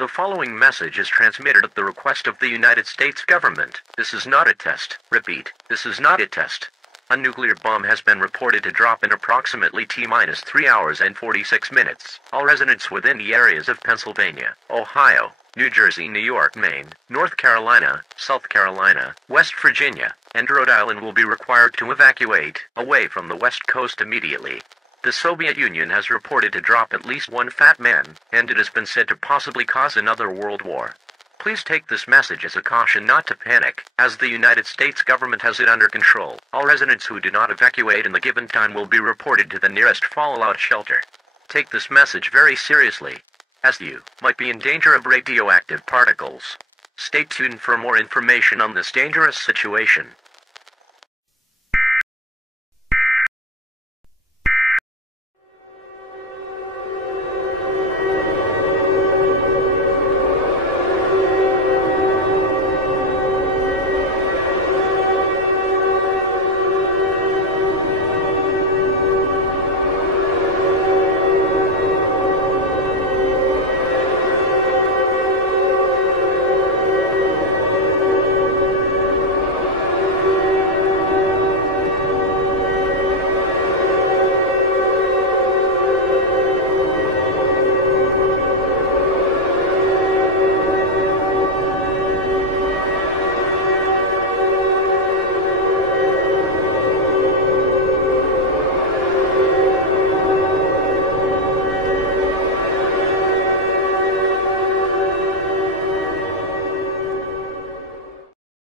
The following message is transmitted at the request of the United States government. This is not a test. Repeat, this is not a test. A nuclear bomb has been reported to drop in approximately T-minus 3 hours and 46 minutes. All residents within the areas of Pennsylvania, Ohio, New Jersey, New York, Maine, North Carolina, South Carolina, West Virginia, and Rhode Island will be required to evacuate away from the West Coast immediately. The Soviet Union has reported to drop at least one fat man, and it has been said to possibly cause another world war. Please take this message as a caution not to panic, as the United States government has it under control. All residents who do not evacuate in the given time will be reported to the nearest fallout shelter. Take this message very seriously, as you might be in danger of radioactive particles. Stay tuned for more information on this dangerous situation.